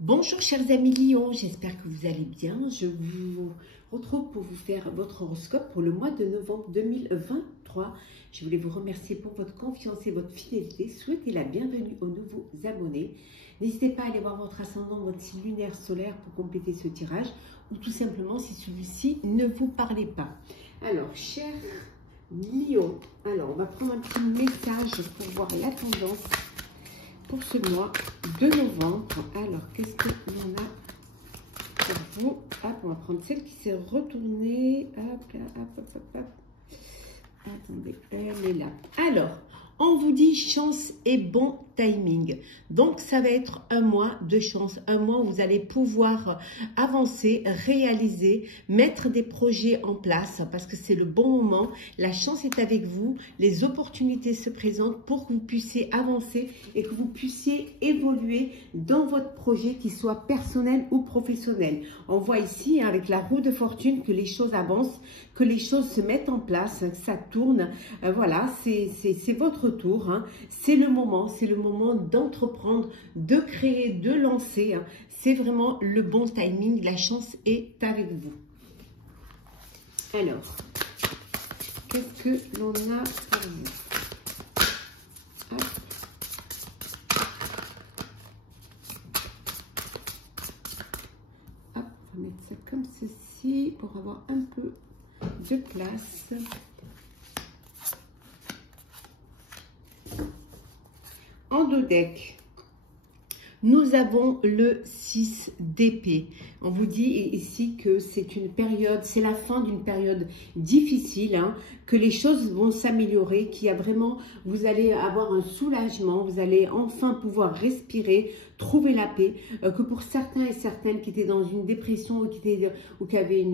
Bonjour chers amis Lions, j'espère que vous allez bien. Je vous retrouve pour vous faire votre horoscope pour le mois de novembre 2023. Je voulais vous remercier pour votre confiance et votre fidélité. Souhaitez la bienvenue aux nouveaux abonnés. N'hésitez pas à aller voir votre ascendant, votre signe lunaire solaire pour compléter ce tirage ou tout simplement si celui-ci ne vous parlait pas. Alors, chers Lions, alors on va prendre un petit message pour voir la tendance pour ce mois de novembre. Alors, qu'est-ce que l'on a pour vous? Hop, on va prendre celle qui s'est retournée. Hop, là, hop. Attendez, elle est là. Alors, on vous dit chance et bon timing. Donc, ça va être un mois de chance, un mois où vous allez pouvoir avancer, réaliser, mettre des projets en place parce que c'est le bon moment. La chance est avec vous, les opportunités se présentent pour que vous puissiez avancer et que vous puissiez évoluer dans votre projet, qu'il soit personnel ou professionnel. On voit ici, hein, avec la roue de fortune, que les choses avancent, que les choses se mettent en place, que ça tourne. Voilà, c'est votre tour, hein. C'est le moment d'entreprendre, de créer, de lancer, hein. C'est vraiment le bon timing, la chance est avec vous. Alors, qu'est-ce que l'on a pour vous? Hop. Hop, on va mettre ça comme ceci pour avoir un peu de place. En dos deck, nous avons le 6 d'épée. On vous dit ici que c'est une période, c'est la fin d'une période difficile, hein, que les choses vont s'améliorer, qu'il y a vraiment, vous allez avoir un soulagement, vous allez enfin pouvoir respirer, trouver la paix, que pour certains et certaines qui étaient dans une dépression ou qui avaient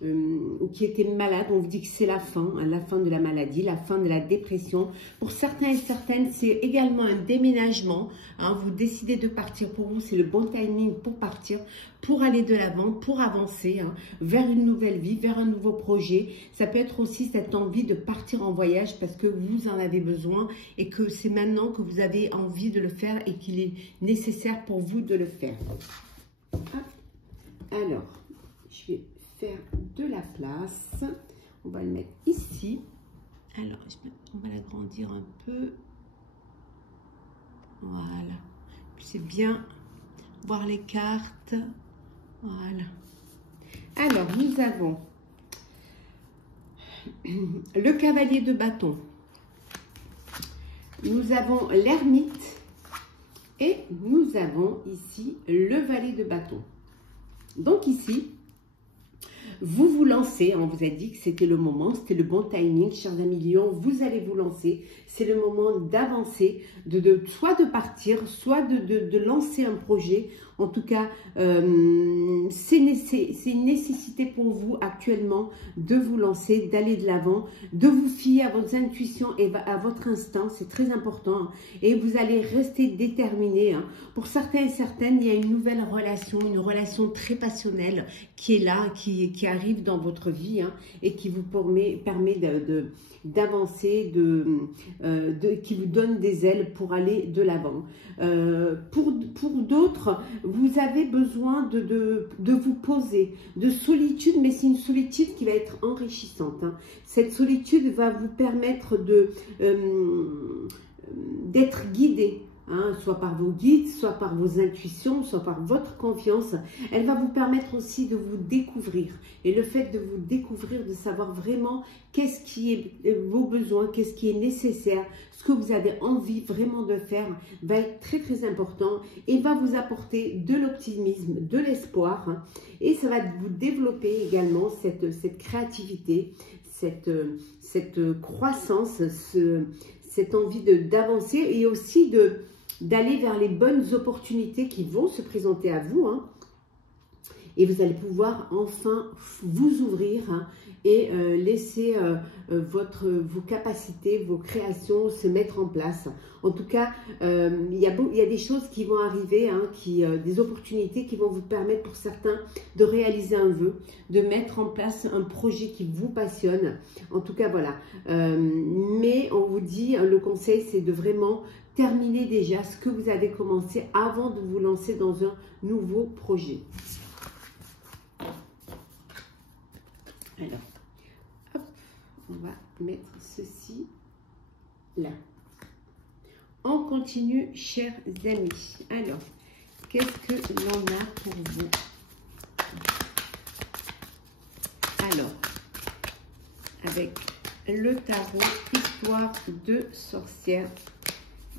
ou qui étaient malades, on vous dit que c'est la fin, hein, la fin de la maladie, la fin de la dépression. Pour certains et certaines, c'est également un déménagement, hein, vous décidez de partir. Pour vous, c'est le bon timing pour partir, pour aller de l'avant, pour avancer, hein, vers une nouvelle vie, vers un nouveau projet. Ça peut être aussi cette envie de partir en voyage parce que vous en avez besoin et que c'est maintenant que vous avez envie de le faire et qu'il est nécessaire pour vous de le faire. Alors, je vais faire de la place. On va le mettre ici. Alors, on va l'agrandir un peu. Voilà. C'est bien voir les cartes. Voilà. Alors, nous avons le cavalier de bâton. Nous avons l'ermite. Et nous avons ici le valet de bâton. Donc ici, vous vous lancez. On vous a dit que c'était le moment, c'était le bon timing, chers amis Lions. Vous allez vous lancer. C'est le moment d'avancer, soit de partir, soit de lancer un projet. En tout cas, c'est une nécessité pour vous actuellement de vous lancer, d'aller de l'avant, de vous fier à votre intuition et à votre instinct. C'est très important. Et vous allez rester déterminé. Hein. Pour certains et certaines, il y a une nouvelle relation, une relation très passionnelle qui est là, qui arrive dans votre vie, hein, et qui vous permet d'avancer, qui vous donne des ailes pour aller de l'avant. Pour d'autres, vous avez besoin de vous poser, de solitude, mais c'est une solitude qui va être enrichissante. Hein. Cette solitude va vous permettre d'être guidé. Hein, soit par vos guides, soit par vos intuitions, soit par votre confiance. Elle va vous permettre aussi de vous découvrir. Et le fait de vous découvrir, de savoir vraiment qu'est-ce qui est vos besoins, qu'est-ce qui est nécessaire, ce que vous avez envie vraiment de faire, va être très très important et va vous apporter de l'optimisme, de l'espoir. Hein, et ça va vous développer également cette créativité, cette croissance, cette envie d'avancer et aussi d'aller vers les bonnes opportunités qui vont se présenter à vous. Hein. Et vous allez pouvoir enfin vous ouvrir, hein, et laisser vos capacités, vos créations se mettre en place. En tout cas, il y a des choses qui vont arriver, hein, des opportunités qui vont vous permettre pour certains de réaliser un vœu, de mettre en place un projet qui vous passionne. En tout cas, voilà. Mais on vous dit, le conseil, c'est de vraiment terminer déjà ce que vous avez commencé avant de vous lancer dans un nouveau projet. Alors, hop, on va mettre ceci là. On continue, chers amis. Alors, qu'est-ce que l'on a pour vous? Alors, avec le tarot, histoire de sorcière.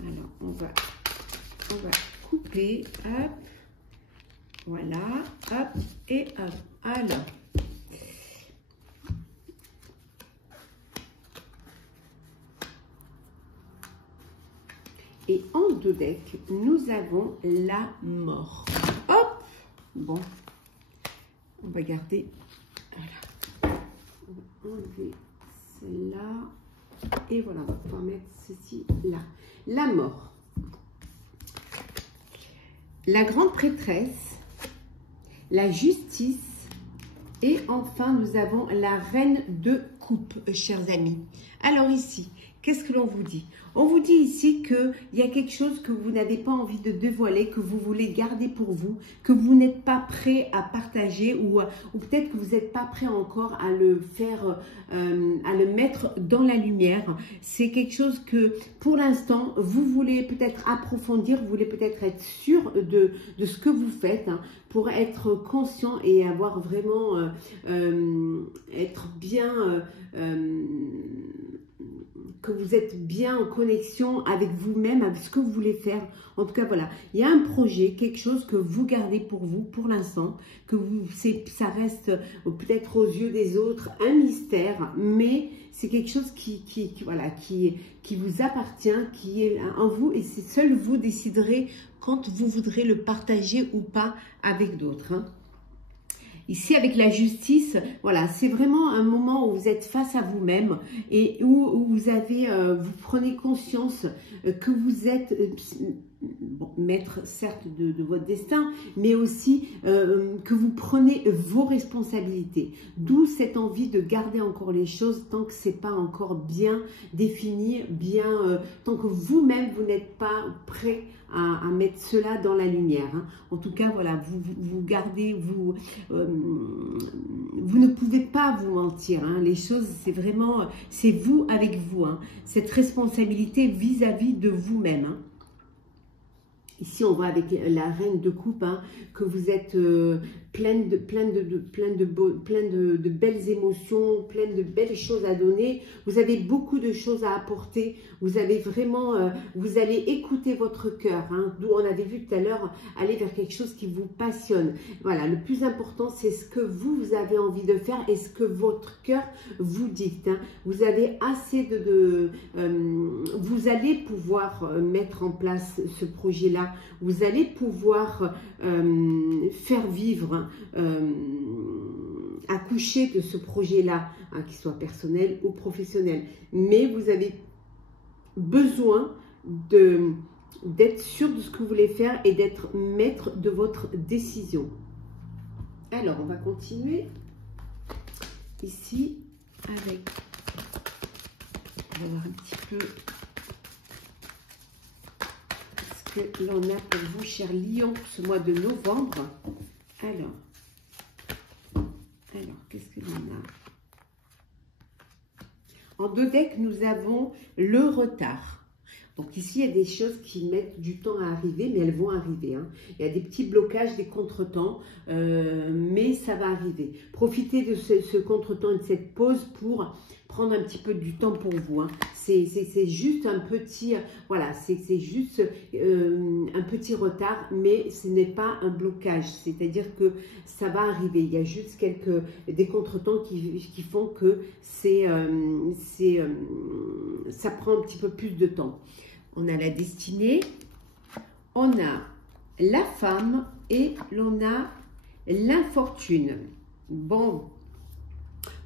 Alors, on va couper, hop, voilà, hop, et hop. Alors, et en deux decks, nous avons la mort. Hop, bon, on va garder, voilà, on va enlever celle-là, et voilà, on va pouvoir mettre ceci là. La mort, la grande prêtresse, la justice, et enfin, nous avons la reine de coupe, chers amis. Alors ici, qu'est-ce que l'on vous dit? On vous dit ici qu'il y a quelque chose que vous n'avez pas envie de dévoiler, que vous voulez garder pour vous, que vous n'êtes pas prêt à partager ou peut-être que vous n'êtes pas prêt encore à le faire, à le mettre dans la lumière. C'est quelque chose que pour l'instant, vous voulez peut-être approfondir, vous voulez peut-être être sûr de ce que vous faites, hein, pour être conscient et avoir vraiment, être bien... que vous êtes bien en connexion avec vous-même, avec ce que vous voulez faire. En tout cas, voilà, il y a un projet, quelque chose que vous gardez pour vous, pour l'instant, que ça reste peut-être aux yeux des autres un mystère, mais c'est quelque chose qui vous appartient, qui est en vous, et c'est seul vous déciderez quand vous voudrez le partager ou pas avec d'autres, hein. Ici, avec la justice, voilà, c'est vraiment un moment où vous êtes face à vous-même et où vous avez, vous prenez conscience que vous êtes bon, maître, certes, de votre destin, mais aussi que vous prenez vos responsabilités. D'où cette envie de garder encore les choses tant que c'est pas encore bien défini, bien, tant que vous-même, vous n'êtes pas prêt à mettre cela dans la lumière, hein. En tout cas, voilà, vous gardez, vous ne pouvez pas vous mentir, hein. Les choses, c'est vraiment, c'est vous avec vous, hein. Cette responsabilité vis-à-vis de vous-même, hein. Ici, on voit avec la reine de coupe, hein, que vous êtes pleine de belles émotions, pleine de belles choses à donner. Vous avez beaucoup de choses à apporter. Vous avez vraiment, vous allez écouter votre cœur, hein, d'où on avait vu tout à l'heure, aller vers quelque chose qui vous passionne. Voilà, le plus important, c'est ce que vous avez envie de faire et ce que votre cœur vous dicte, hein. Vous avez assez vous allez pouvoir mettre en place ce projet-là. Vous allez pouvoir faire vivre, accoucher de ce projet-là, hein, qu'il soit personnel ou professionnel. Mais vous avez besoin d'être sûr de ce que vous voulez faire et d'être maître de votre décision. Alors, on va continuer ici avec... On va voir un petit peu... que l'on a pour vous, chers lions, ce mois de novembre. Alors, qu'est-ce que l'on a? En deux decks, nous avons le retard. Donc ici, il y a des choses qui mettent du temps à arriver, mais elles vont arriver, hein. Il y a des petits blocages, des contretemps, mais ça va arriver. Profitez de ce contretemps et de cette pause pour prendre un petit peu du temps pour vous, hein. C'est juste un petit, voilà, c'est juste un petit retard, mais ce n'est pas un blocage. C'est-à-dire que ça va arriver. Il y a juste des contretemps qui font que ça prend un petit peu plus de temps. On a la destinée, on a la femme et l'on a l'infortune. Bon,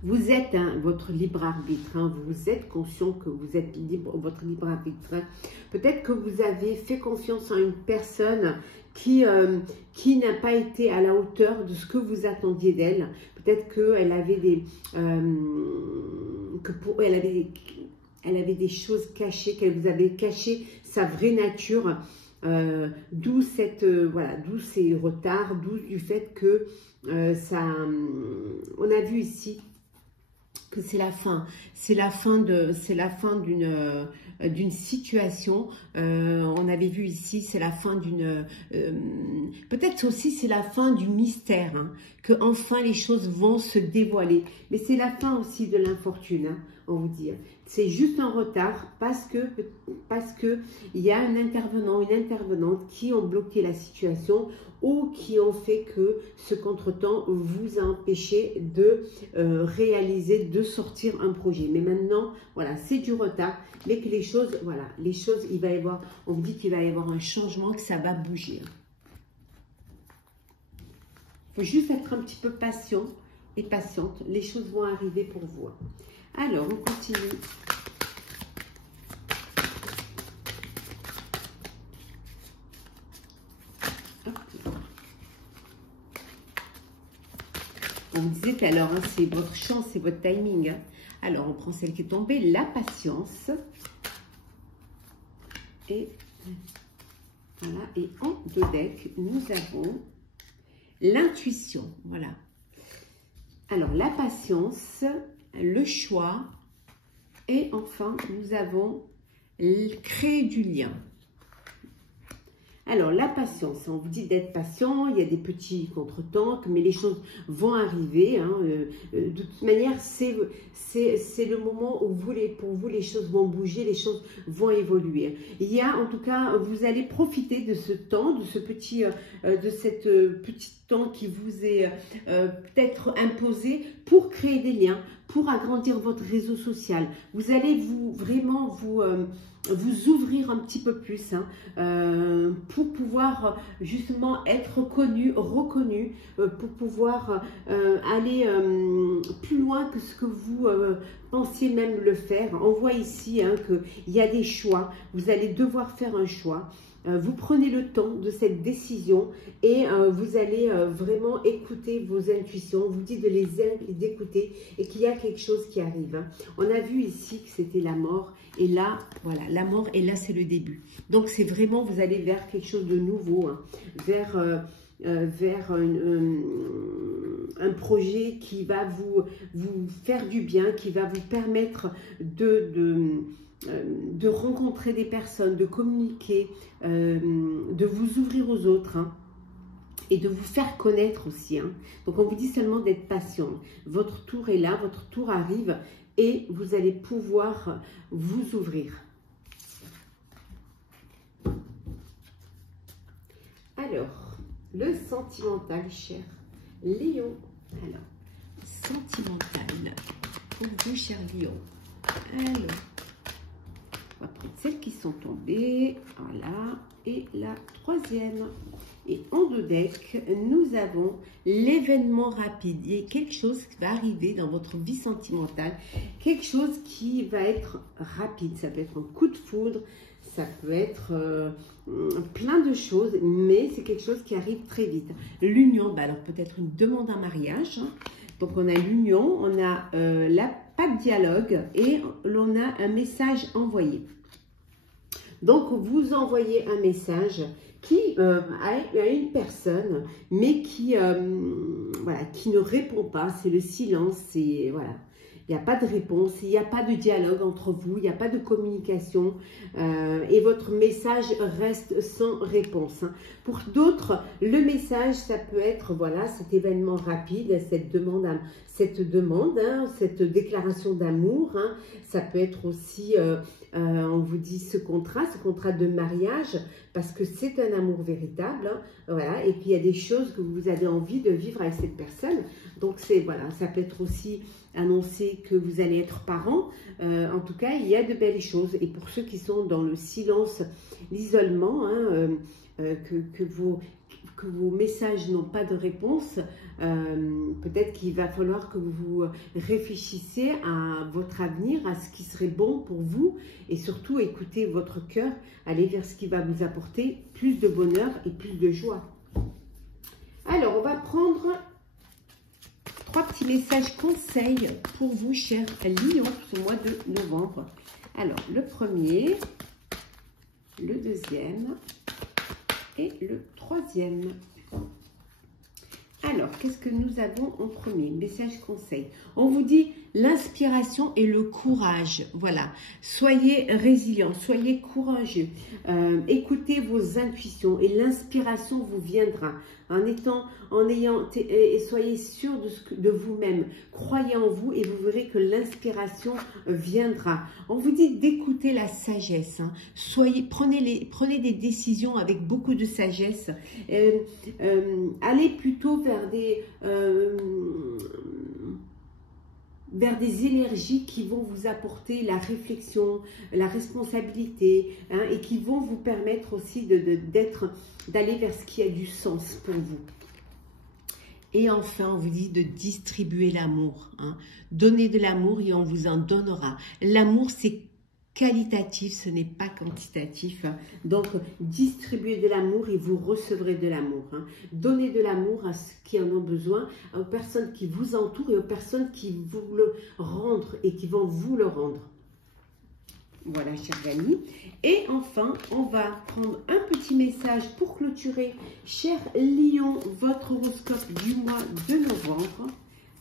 vous êtes, hein, votre libre arbitre, hein, vous êtes conscient que vous êtes libre, votre libre arbitre, hein. Peut-être que vous avez fait confiance en une personne qui n'a pas été à la hauteur de ce que vous attendiez d'elle. Peut-être qu'elle avait elle avait des choses cachées, qu'elle vous avait caché sa vraie nature, d'où voilà, d'où ces retards, d'où du fait que on a vu ici que c'est la fin d'une situation. On avait vu ici, c'est la fin d'une, peut-être aussi c'est la fin du mystère, hein, que enfin les choses vont se dévoiler. Mais c'est la fin aussi de l'infortune, hein, on vous dit. C'est juste un retard parce que il y a un intervenant, une intervenante qui ont bloqué la situation ou qui ont fait que ce contretemps vous a empêché de réaliser, de sortir un projet. Mais maintenant, voilà, c'est du retard, mais que les choses, voilà, les choses, il va y avoir, on vous dit qu'il va y avoir un changement, que ça va bouger. Il faut juste être un petit peu patient et patiente. Les choses vont arriver pour vous. Alors, on continue. On me disait tout à l'heure, hein, c'est votre chance, c'est votre timing. Hein. Alors, on prend celle qui est tombée, la patience. Et voilà, et en deux decks, nous avons l'intuition. Voilà. Alors, la patience, le choix. Et enfin, nous avons créer du lien. Alors, la patience, on vous dit d'être patient, il y a des petits contretemps, mais les choses vont arriver. Hein, de toute manière, c'est le moment où pour vous, les choses vont bouger, les choses vont évoluer. Il y a, en tout cas, vous allez profiter de ce temps, de cette petit temps qui vous est peut-être imposé pour créer des liens, pour agrandir votre réseau social. Vous allez vraiment vous ouvrir un petit peu plus, hein, pour pouvoir justement être reconnu, pour pouvoir aller plus loin que ce que vous pensiez même le faire. On voit ici, hein, qu'il y a des choix, vous allez devoir faire un choix. Vous prenez le temps de cette décision et vous allez vraiment écouter vos intuitions. On vous dit de les écouter et qu'il y a quelque chose qui arrive. Hein. On a vu ici que c'était la mort et là, voilà, la mort et là, c'est le début. Donc, c'est vraiment, vous allez vers quelque chose de nouveau, hein, vers un projet qui va vous faire du bien, qui va vous permettre de rencontrer des personnes, de communiquer, de vous ouvrir aux autres, hein, et de vous faire connaître aussi. Hein. Donc, on vous dit seulement d'être patient. Votre tour est là, votre tour arrive et vous allez pouvoir vous ouvrir. Alors, le sentimental, cher Lion. Alors, sentimental pour vous, cher Lion. Alors, on va prendre celles qui sont tombées. Voilà. Et la troisième. Et en deux decks, nous avons l'événement rapide. Il y a quelque chose qui va arriver dans votre vie sentimentale. Quelque chose qui va être rapide. Ça peut être un coup de foudre. Ça peut être plein de choses. Mais c'est quelque chose qui arrive très vite. L'union, bah alors peut-être une demande en mariage. Hein. Donc on a l'union, on a pas de dialogue et on a un message envoyé. Donc, vous envoyez un message qui à une personne, mais qui voilà, qui ne répond pas. C'est le silence, c'est voilà. Il n'y a pas de réponse, il n'y a pas de dialogue entre vous, il n'y a pas de communication et votre message reste sans réponse. Hein. Pour d'autres, le message, ça peut être voilà, cet événement rapide, cette demande, cette déclaration d'amour. Hein. Ça peut être aussi, on vous dit, ce contrat de mariage, parce que c'est un amour véritable. Hein. Voilà, et puis il y a des choses que vous avez envie de vivre avec cette personne. Donc, voilà, ça peut être aussi annoncer que vous allez être parents. En tout cas, il y a de belles choses. Et pour ceux qui sont dans le silence, l'isolement, hein, que vos messages n'ont pas de réponse, peut-être qu'il va falloir que vous réfléchissiez à votre avenir, à ce qui serait bon pour vous et surtout écoutez votre cœur, allez vers ce qui va vous apporter plus de bonheur et plus de joie. Alors, on va prendre 3 petits messages conseils pour vous, chers Lions, ce mois de novembre. Alors, le premier, le deuxième et le troisième. Alors, qu'est-ce que nous avons en premier? Message conseil. On vous dit l'inspiration et le courage. Voilà. Soyez résilients, soyez courageux. Écoutez vos intuitions et l'inspiration vous viendra. Et soyez sûr de vous-même. Croyez en vous et vous verrez que l'inspiration viendra. On vous dit d'écouter la sagesse. Hein. Prenez des décisions avec beaucoup de sagesse. Allez plutôt vers des énergies qui vont vous apporter la réflexion, la responsabilité, hein, et qui vont vous permettre aussi d'aller vers ce qui a du sens pour vous. Et enfin, on vous dit de distribuer l'amour. Hein. Donnez de l'amour et on vous en donnera. L'amour, c'est qualitatif, ce n'est pas quantitatif. Hein. Donc, distribuez de l'amour et vous recevrez de l'amour. Hein. Donnez de l'amour à ceux qui en ont besoin, aux personnes qui vous entourent et aux personnes qui vous le rendent et qui vont vous le rendre. Voilà, chers amis. Et enfin, on va prendre un petit message pour clôturer. Cher Lion, votre horoscope du mois de novembre.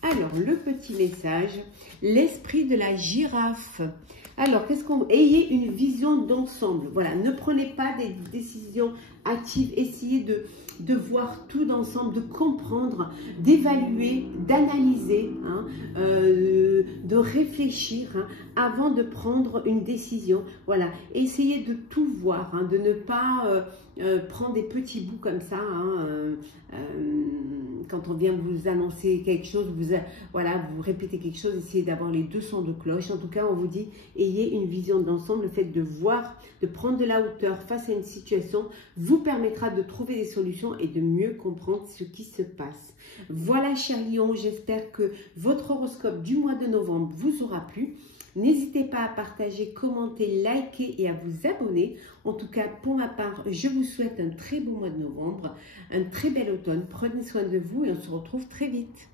Alors, le petit message, l'esprit de la girafe. Alors, ayez une vision d'ensemble. Voilà, ne prenez pas des décisions hâtives. Essayez de voir tout d'ensemble, de comprendre, d'évaluer, d'analyser, hein, de réfléchir, hein, avant de prendre une décision. Voilà, essayez de tout voir, hein, de ne pas prendre des petits bouts comme ça. Hein, quand on vient vous annoncer quelque chose, vous répétez quelque chose, essayez d'avoir les deux sons de cloche. En tout cas, on vous dit, ayez une vision d'ensemble. Le fait de voir, de prendre de la hauteur face à une situation vous permettra de trouver des solutions et de mieux comprendre ce qui se passe. Voilà, chers lions, j'espère que votre horoscope du mois de novembre vous aura plu. N'hésitez pas à partager, commenter, liker et à vous abonner. En tout cas, pour ma part, je vous souhaite un très beau mois de novembre, un très bel automne. Prenez soin de vous et on se retrouve très vite.